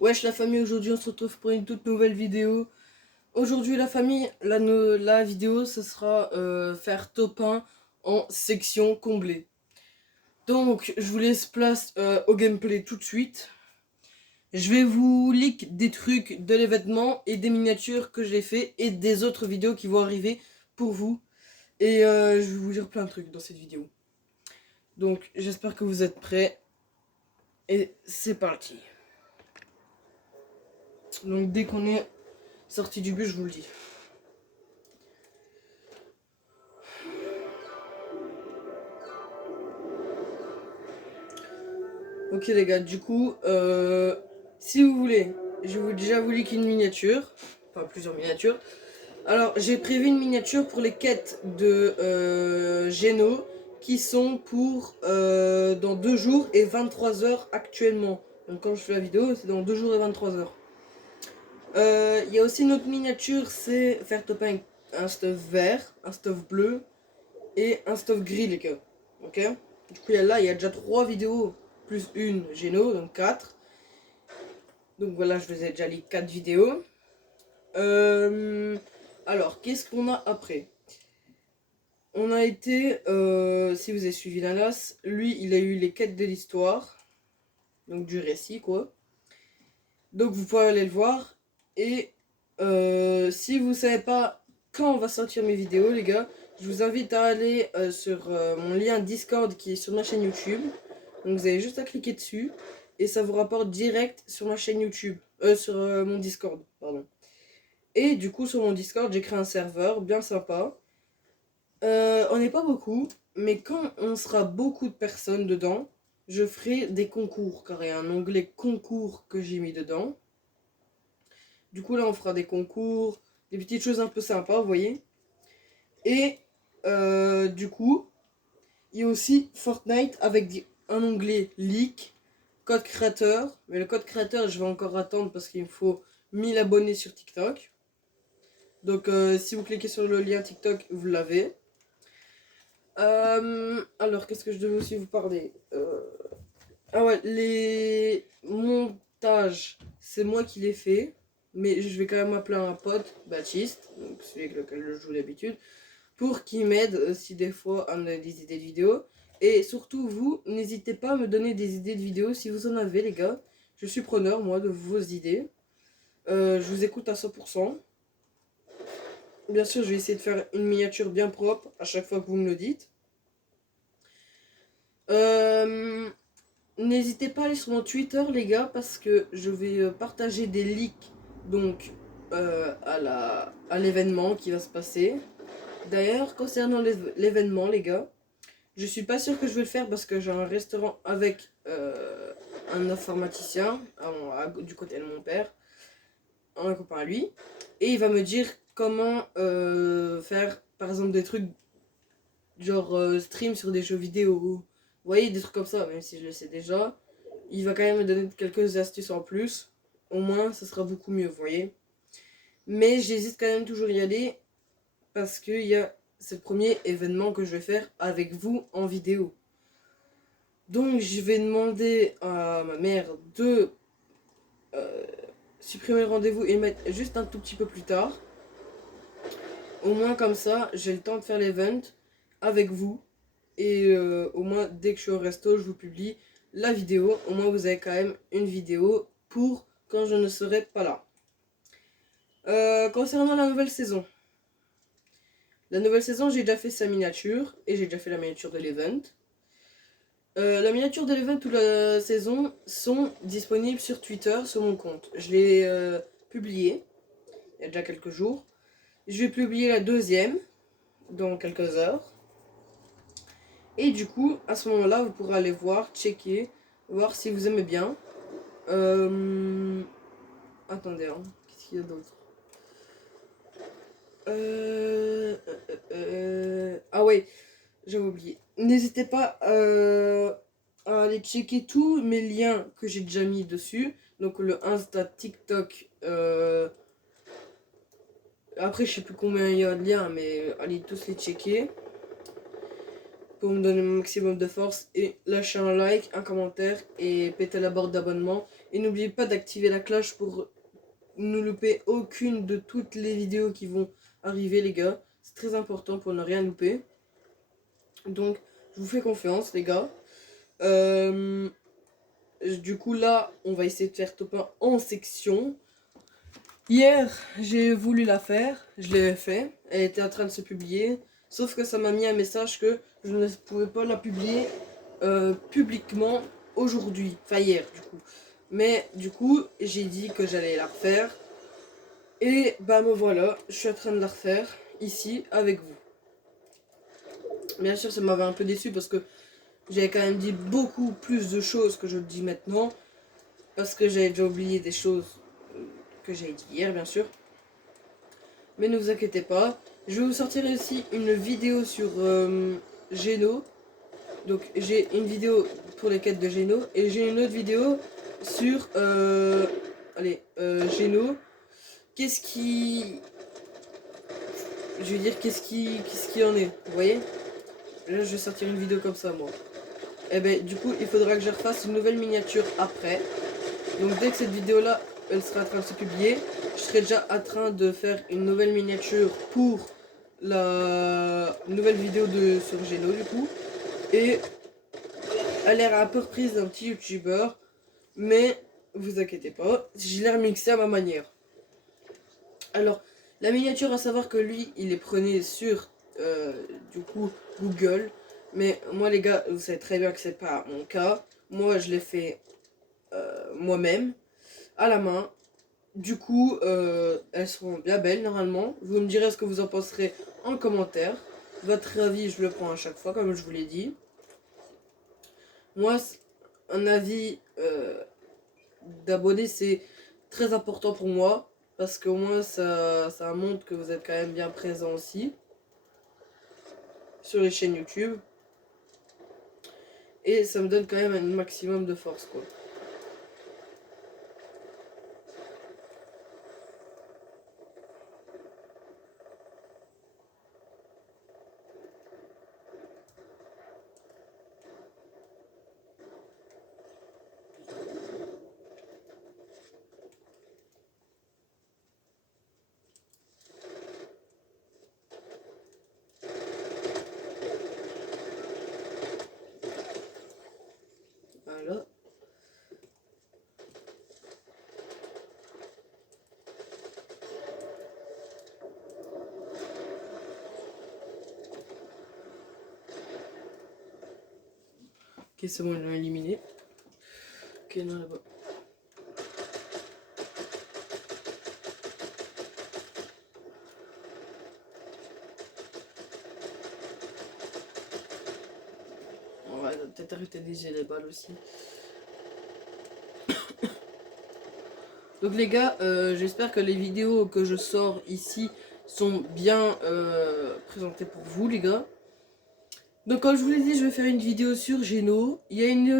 Wesh la famille, aujourd'hui on se retrouve pour une toute nouvelle vidéo. Aujourd'hui la famille, la vidéo ce sera faire top 1 en section comblée. Donc je vous laisse place au gameplay tout de suite. Je vais vous leak des trucs de l'événement et des miniatures que j'ai fait et des autres vidéos qui vont arriver pour vous. Et je vais vous dire plein de trucs dans cette vidéo. Donc j'espère que vous êtes prêts. Et c'est parti. Donc dès qu'on est sorti du bus, je vous le dis. Ok les gars, du coup, si vous voulez, je vais déjà vous leak une miniature, enfin plusieurs miniatures. Alors j'ai prévu une miniature pour les quêtes de Geno qui sont pour dans 2 jours et 23 heures actuellement. Donc quand je fais la vidéo, c'est dans 2 jours et 23 heures. Il y a aussi une autre miniature, c'est faire top un stuff vert, un stuff bleu et un stuff gris les gars. Ok. Du coup il y a déjà 3 vidéos plus une Geno, donc 4. Donc voilà, je vous ai déjà les 4 vidéos. Alors, qu'est-ce qu'on a après? On a été, si vous avez suivi Nanas, lui il a eu les quêtes de l'histoire, donc du récit quoi. Donc vous pouvez aller le voir. Et si vous savez pas quand on va sortir mes vidéos les gars, je vous invite à aller sur mon lien Discord qui est sur ma chaîne YouTube. Donc vous avez juste à cliquer dessus et ça vous rapporte direct sur ma chaîne YouTube, sur mon Discord, pardon. Et du coup sur mon Discord j'ai créé un serveur bien sympa. On n'est pas beaucoup, mais quand on sera beaucoup de personnes dedans, je ferai des concours, car il y a un onglet concours que j'ai mis dedans. Du coup là on fera des concours, des petites choses un peu sympas, vous voyez. Et du coup, il y a aussi Fortnite avec un onglet leak, code créateur. Mais le code créateur, je vais encore attendre parce qu'il me faut 1000 abonnés sur TikTok. Donc si vous cliquez sur le lien TikTok, vous l'avez. Alors, qu'est-ce que je devais aussi vous parler Ah ouais, les montages, c'est moi qui les fais. Mais je vais quand même appeler un pote, Baptiste, donc celui avec lequel je joue d'habitude, pour qu'il m'aide aussi des fois à me donner des idées de vidéos. Et surtout, vous, n'hésitez pas à me donner des idées de vidéos si vous en avez, les gars. Je suis preneur, moi, de vos idées. Je vous écoute à 100%. Bien sûr, je vais essayer de faire une miniature bien propre à chaque fois que vous me le dites. N'hésitez pas à aller sur mon Twitter, les gars, parce que je vais partager des leaks donc à l'événement qui va se passer. D'ailleurs, concernant l'événement, les gars, je suis pas sûr que je vais le faire parce que j'ai un restaurant avec un informaticien du côté de mon père, un copain à lui, et il va me dire comment faire par exemple des trucs genre stream sur des jeux vidéo. Vous voyez, des trucs comme ça, même si je le sais déjà. Il va quand même me donner quelques astuces en plus. Au moins, ça sera beaucoup mieux, vous voyez. Mais j'hésite quand même toujours à y aller parce que c'est le premier événement que je vais faire avec vous en vidéo. Donc, je vais demander à ma mère de supprimer le rendez-vous et le mettre juste un tout petit peu plus tard. Au moins, comme ça, j'ai le temps de faire l'event avec vous. Et au moins, dès que je suis au resto, je vous publie la vidéo. Au moins, vous avez quand même une vidéo pour quand je ne serai pas là. Concernant la nouvelle saison. La nouvelle saison, j'ai déjà fait sa miniature. Et j'ai déjà fait la miniature de l'event. La miniature de l'event ou la saison sont disponibles sur Twitter, sur mon compte. Je l'ai publié il y a déjà quelques jours. Je vais publier la deuxième dans quelques heures. Et du coup, à ce moment-là, vous pourrez aller voir, checker, voir si vous aimez bien. Attendez, hein. Qu'est-ce qu'il y a d'autre Ah ouais, j'avais oublié. N'hésitez pas à aller checker tous mes liens que j'ai déjà mis dessus. Donc le Insta, TikTok. Après, je sais plus combien il y a de liens, mais allez tous les checker pour me donner le maximum de force et lâcher un like, un commentaire et péter la barre d'abonnement Et n'oubliez pas d'activer la cloche pour ne louper aucune de toutes les vidéos qui vont arriver les gars. C'est très important pour ne rien louper. Donc je vous fais confiance les gars. Du coup là on va essayer de faire top 1 en section. Hier j'ai voulu la faire, je l'ai fait, elle était en train de se publier. Sauf que ça m'a mis un message que je ne pouvais pas la publier publiquement aujourd'hui, enfin hier du coup. Mais du coup j'ai dit que j'allais la refaire. Et bah me voilà, je suis en train de la refaire ici avec vous. Bien sûr ça m'avait un peu déçu parce que j'avais quand même dit beaucoup plus de choses que je dis maintenant. Parce que j'avais déjà oublié des choses que j'ai dit hier bien sûr. Mais ne vous inquiétez pas, je vais vous sortir aussi une vidéo sur Geno. Donc j'ai une vidéo pour les quêtes de Geno et j'ai une autre vidéo sur Geno. Qu'est-ce qui... Je veux dire qu'est-ce qui en est, vous voyez? Là je vais sortir une vidéo comme ça moi. Et ben du coup il faudra que je refasse une nouvelle miniature après. Donc dès que cette vidéo là elle sera en train de se publier, je serai déjà en train de faire une nouvelle miniature pour la nouvelle vidéo sur Geno du coup. Et elle a un peu reprise d'un petit youtubeur, mais vous inquiétez pas, je l'ai remixé à ma manière. Alors la miniature, à savoir que lui il est prenait sur du coup Google, mais moi les gars vous savez très bien que c'est pas mon cas. Moi je l'ai fait moi-même à la main. Du coup elles seront bien belles normalement. Vous me direz ce que vous en penserez en commentaire. Votre avis je le prends à chaque fois comme je vous l'ai dit. Moi un avis d'abonnés c'est très important pour moi. Parce qu'au moins ça montre que vous êtes quand même bien présent aussi sur les chaînes YouTube. Et ça me donne quand même un maximum de force quoi. Voilà. Ok, c'est bon, ils l'ont éliminé. Ok, non, là-bas. On va peut-être arrêter d'user les balles aussi. Donc les gars, j'espère que les vidéos que je sors ici sont bien présentées pour vous les gars. Donc comme je vous l'ai dit, je vais faire une vidéo sur Geno. Il y a une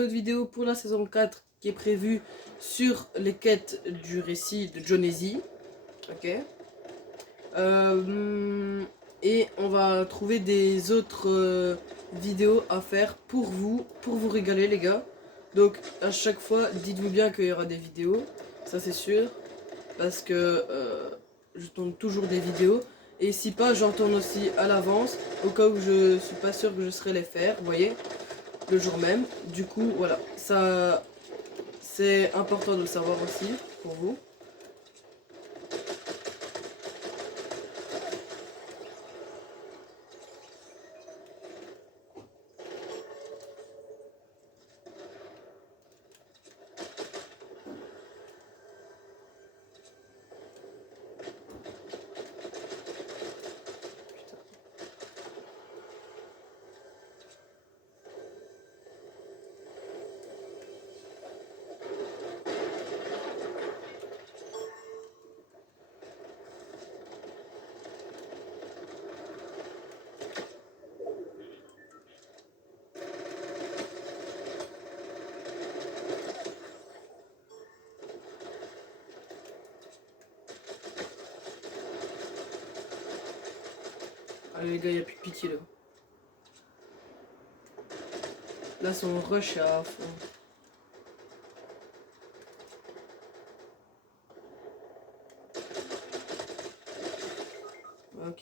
autre vidéo pour la saison 4 qui est prévue sur les quêtes du récit de Jonesy. Ok. Et on va trouver des autres vidéos à faire pour vous régaler les gars. Donc à chaque fois, dites-vous bien qu'il y aura des vidéos, ça c'est sûr. Parce que je tourne toujours des vidéos. Et si pas, j'en tourne aussi à l'avance, au cas où je suis pas sûr que je serai les faire, vous voyez, le jour même. Du coup, voilà, ça c'est important de le savoir aussi pour vous. Allez les gars, il n'y a plus de pitié là. Là son rush est à fond.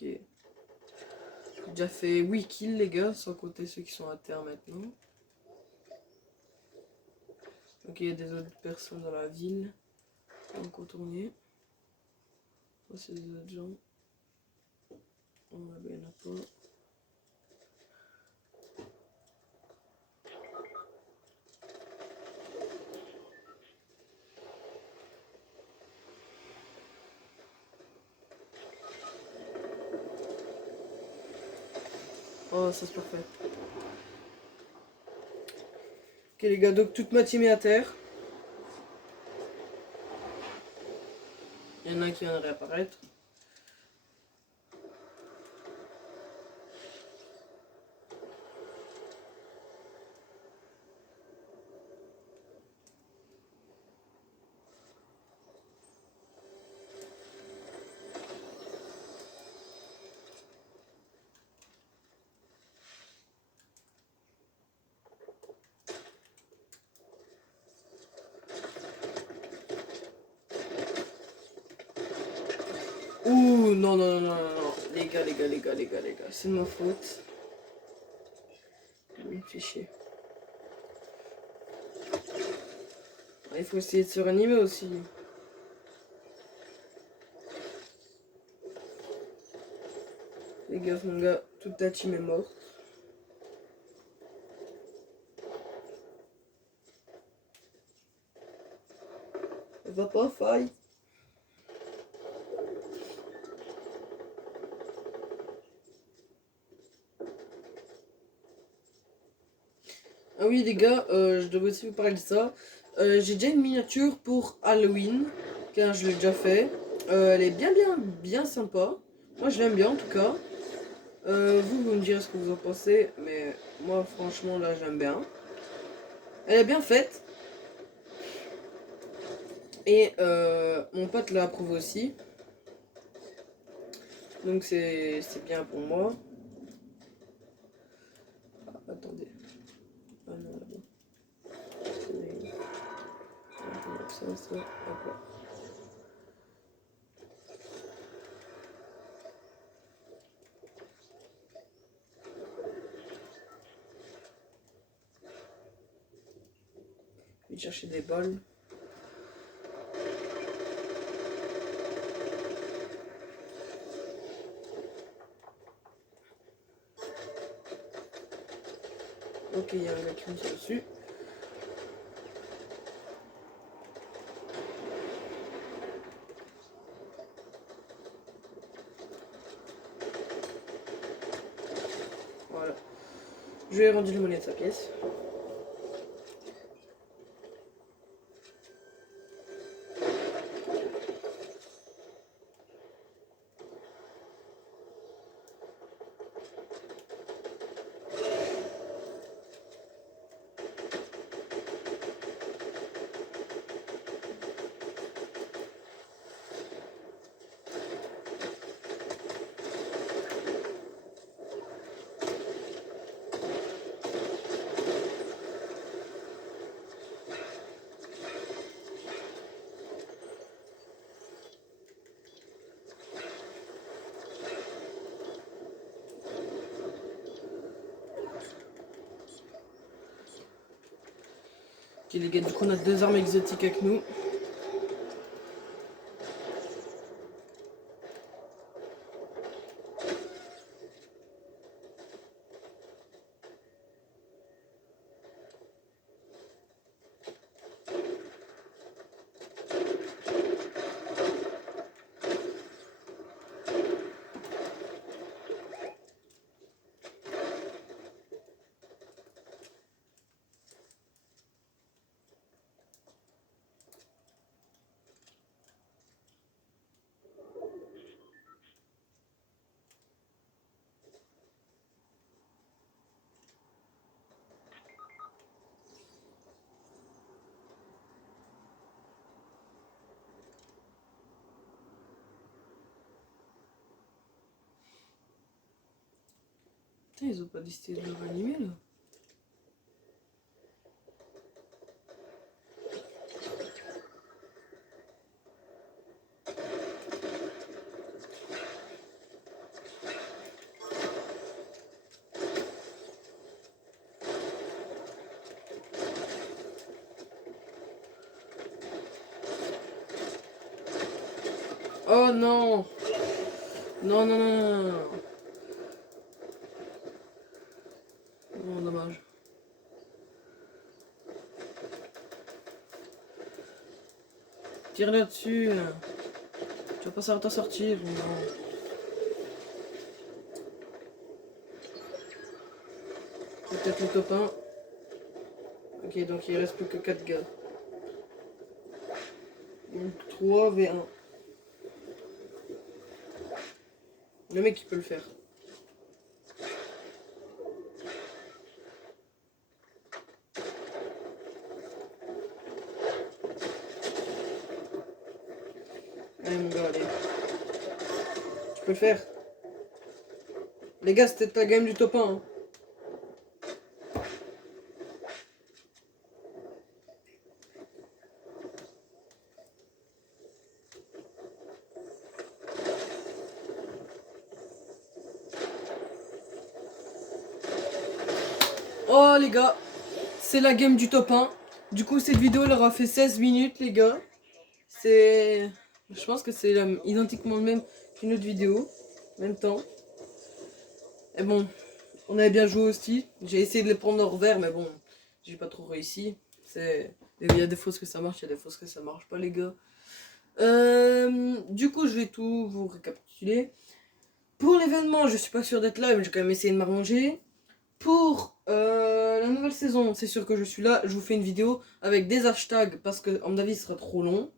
Ok. J'ai déjà fait 8 kills les gars, sans compter ceux qui sont à terre maintenant. Ok, il y a des autres personnes dans la ville. On va contourner. Ça c'est des autres gens. Oh, ben, il n'y en a pas. Oh, ça c'est parfait. Ok les gars, donc toute ma team est à terre. Il y en a un qui vient de réapparaître. Ouh, non, non, non, non, non. Les gars, c'est de ma faute. Il me fait chier. Il faut essayer de se ranimer aussi. Les gars, mon gars, toute ta team est morte. Va pas, faille. Ah oui, les gars, je devais aussi vous parler de ça. J'ai déjà une miniature pour Halloween, car je l'ai déjà fait. Elle est bien sympa. Moi, je l'aime bien en tout cas. Vous me direz ce que vous en pensez, mais moi, franchement, là, j'aime bien. Elle est bien faite. Et mon pote l'a approuvé aussi. Donc, c'est bien pour moi. Ah, attendez. Ah non, là-bas. Ça, hop là. Je vais chercher des balles. Ok, il y a un gars qui me tire dessus. Voilà. Je lui ai rendu le monnaie de sa pièce. Ok les gars, du coup on a 2 armes exotiques avec nous. Putain, ils ont pas décidé de le ranimer là. Oh non. Non, non, non, non, non. Non, dommage. Tire là-dessus. Tu vas pas savoir t'en sortir. Non. Peut-être le top 1. Ok, donc il reste plus que 4 gars. Donc 3 V1. Le mec il peut le faire. Allez mon gars, allez. Tu peux le faire. Les gars, c'était la game du top 1. Hein. Oh les gars, c'est la game du top 1. Du coup, cette vidéo elle aura fait 16 minutes, les gars. C'est. Je pense que c'est identiquement le même qu'une autre vidéo. Même temps. Et bon, on avait bien joué aussi. J'ai essayé de les prendre en revers, mais bon, j'ai pas trop réussi. Il y a des fausses que ça marche, il y a des fausses que ça marche pas, les gars. Du coup, je vais tout vous récapituler. Pour l'événement, je suis pas sûr d'être là, mais j'ai quand même essayé de m'arranger. Pour la nouvelle saison, c'est sûr que je suis là. Je vous fais une vidéo avec des hashtags parce que, à mon avis, ce sera trop long.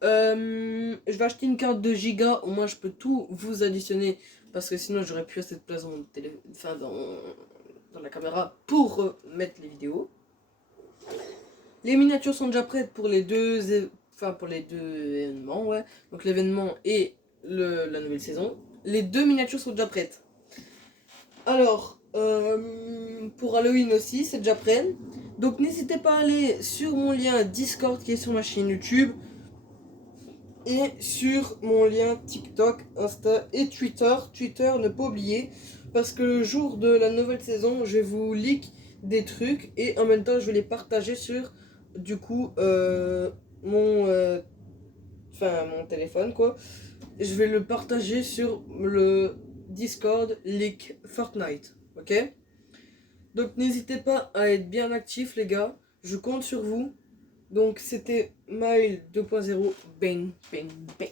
Je vais acheter une carte de giga. Au moins, je peux tout vous additionner parce que sinon, j'aurais plus assez de place dans mon téléphone, enfin dans la caméra pour mettre les vidéos. Les miniatures sont déjà prêtes pour les deux, pour les deux événements, ouais. Donc l'événement et la nouvelle saison. Les deux miniatures sont déjà prêtes. Alors, pour Halloween aussi, c'est déjà prêt. Donc n'hésitez pas à aller sur mon lien Discord qui est sur ma chaîne YouTube. Et sur mon lien TikTok, Insta et Twitter. Twitter, ne pas oublier. Parce que le jour de la nouvelle saison, je vais vous leak des trucs. Et en même temps, je vais les partager sur, du coup, mon téléphone, quoi. Je vais le partager sur le Discord Leak Fortnite. Ok? Donc n'hésitez pas à être bien actifs, les gars. Je compte sur vous. Donc c'était Mile 2.0. Bang, bang, bang.